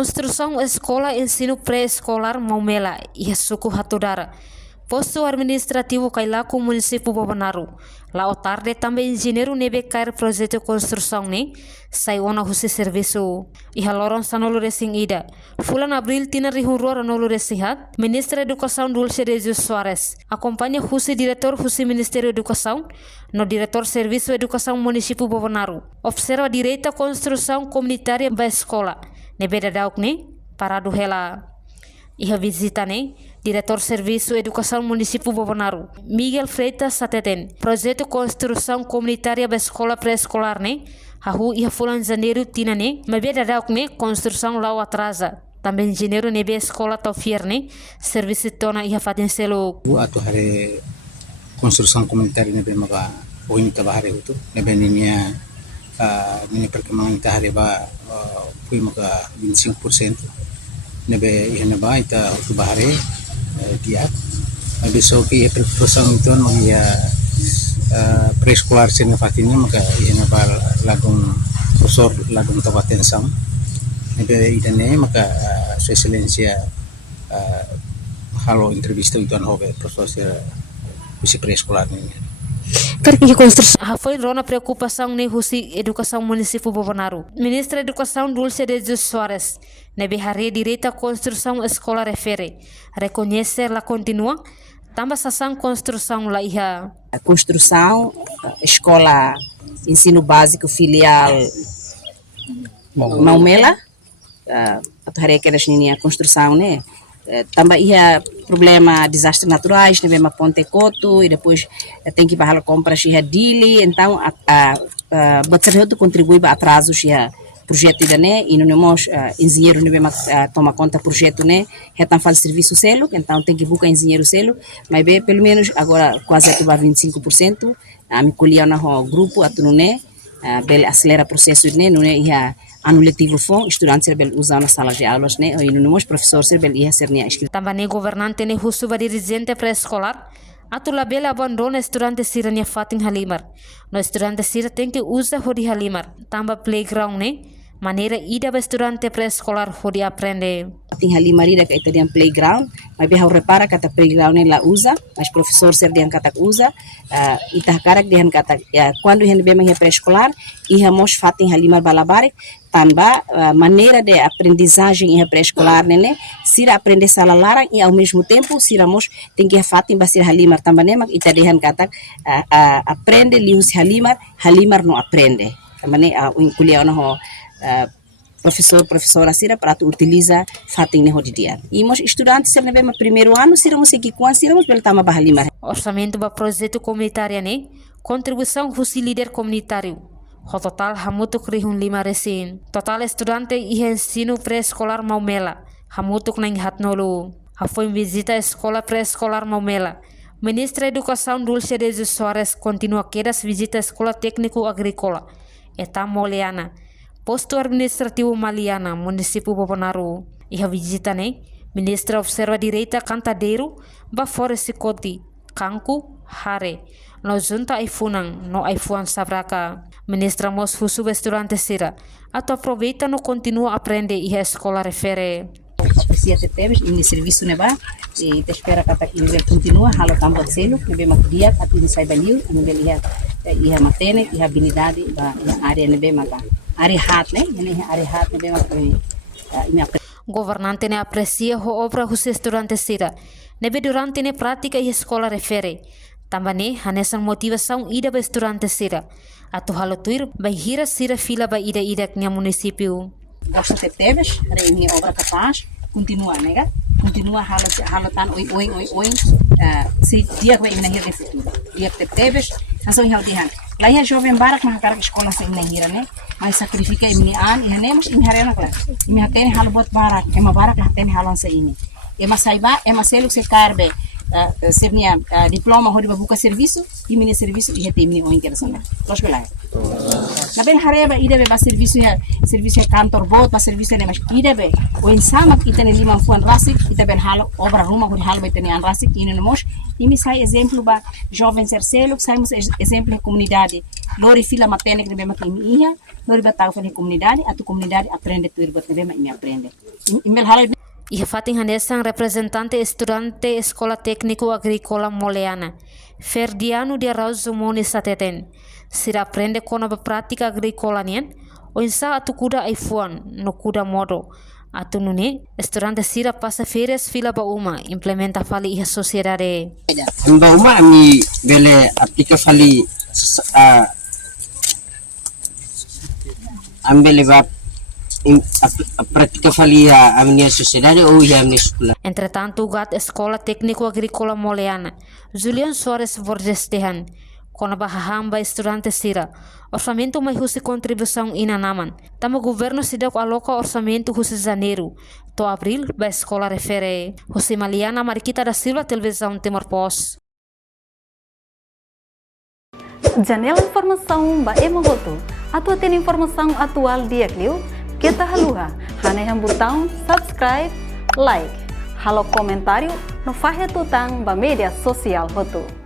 Construção escola ensino pré-escolar Maumela e suku Hatudara. Posto administrativo Kailaku município Bobanaru. Lá ao tarde também engenheiro nebe cair projeto de construção né. Sai ona husi serviço e haloron sanolo resing ida. Fulan abril tina rihurua nolo resihat. Ministra Educação Dulce de Jesus Soares. Acompanha husi diretor husi Ministério Educação. No diretor Serviço Educação Município Bobanaru. Observa direita construção comunitária da escola. Nebe dadauk né. Parado hela. Iha visita né. Diretor Serviço Educação Município Bobanaru. Miguel Freitas Sateten. Projeto Construção Comunitária da Escola Pré-Escolar, né? Hahu iha fulan janeiro tina, né? Mas dadak, né? Construção lá atrasa. Também engenheiro nebe escola Taufier, né? Serviço tona iha fatin selo. Atau hari construção comunitária nebe maka poin tabahare itu. Nebe ninya nini perkembangan tahare ba pui maka 25%. Nebe iha neba ita utu bahare dia besok ia perkosong itu magia presekolah seni fatini maka ia bal lagung profesor lagung tawaten sam nebe idane maka excelência halo entrevista itu hobe profesor usi presekolah ini. Karena construção foi rona preocupação ne husi educação município Bobanaru. Ministra Educação Dulce de Jesus Soares nebe hari direita construção escola refere. Reconhecer la continua. Tambah sasang construção lá iha. A construção escola ensino básico filial Maumela. Atau hari que a construção né. Também ia problema desastres naturais, também uma ponte coto e depois tem que pagar compras e dili, então a bater contribui para atrasos e projeto né e não temos engenheiro não toma conta projeto né então faz serviço selo então tem que buscar engenheiro selo mas bem pelo menos agora quase atuba 25% a me colhia na grupo atu né bel acelera processo né não é ano letivo fom estudantes bel usar na sala de aulas né e não temos professor bel ia ser né escrito também ne governante ne husuba dirigente pré-escolar atu label abandona estudante sira ne fatin halimar no estudante sira tem que usar hodi halimar tambah playground né maneira ida estudante pré-escolar hodi aprende tem halimar ida que tem playground mas bem repara que a playground lá usa mas professor ser dia kata usa ita karak dia kata quando hen bem pré-escolar e hamos fatin halimar balabare tambah maneira de aprendizagem em pré-escolar né sira aprender sala larang e ao mesmo tempo siramos tem que fatin basir halimar tambah né mak ita dia kata aprende lius halimar não aprende tambah né kuliah no professora sira para tu utiliza fatin ne hodidia e mos estudantes ser nebe primeiro ano siramos aqui com siramos bel tama bahalimar orçamento ba projeto comunitário né contribuição husi líder comunitário o total hamutuk rihun 5 resin total estudante e ensino pré-escolar Maumela hamutuk nang hatnolo foi visita escola pré-escolar Maumela. Ministra Educação Dulce de Jesus Soares continua quedas visita escola técnico agrícola eta Moliana posto administrativo Maliana, município Bobanaru. E a visita né? Ministra observa direita Cantadeiro, ba Forest Coti, Kanku, Hare. No junta aifunang, no aifuan sabraka. Ministra mos husu estudante sira. Atau aproveita no continua aprende e a escola refere. Precisa ter temas em serviço né ba e te espera que nível continua halo tambah selo que bem dia que tu sai baliu nível ia matene ia habilidade ba área né bem maga área hat né área hat né bem governante ne aprecia ho obra hus estudante sira nebe durante ne prática e escola refere tambah ne hanesan motivação ida ba estudante sira atu halo tuir ba hira sira fila ba ida nya município gosta de teves reuni obra capaz continua nega continua halo tan oi se dia que vai na hira de futuro dia que teves nação hal dihan lá é jovem barak na cara escola sem na hira né mas sacrifica ini an e nemos in harena claro e me tem halo bot barak e ma barak tem halon sa ini e ma saiba e ma selo se carbe sernia diploma hodi buka serviço e mini serviço e tem mini o internacional tos belai na ben hareba ida be ba serviço kantor bot ba serviço ne mas ida be o insama kita ne lima fuan rasik ita ben halo obra rumah hodi halo be teni an rasik ine ne mos e me sai exemplo ba jovem sercelo saímos exemplo de comunidade lori fila matene que be makimi ia nós batamos com a comunidade aprende tudo, mas me aprende. Email hal Ia fating hanesang representante estudante Escola Técnico Agrícola Moleana, Ferdiano de Arauzo Moni Sateten, sira aprende com a prática agrícola nien, o insa atu kuda iPhone no kuda modo, atu nune estudante sira passa férias fila ba uma implementa fali iha sociedade. Ba uma mi bele aplika fali ambele ba a prática fali a minha sociedade ou a minha escola. Entretanto, o GAT Escola Técnico Agrícola Moleana, Julian Soares Borges-Tehan, com a bahahamba estudante sira, orçamento mais husi contribuição inanaman. Tamo governo sidak aloca orçamento husi janeiro, to abril, ba escola refere, husi Maliana Mariquita da Silva, televisão Timor Post. Janela informação ba emogoto, atua tem informação atual dia Clio, kita haluha, haneham botão subscribe, like, halo comentário, no fahe tutang ba media sosial hotu.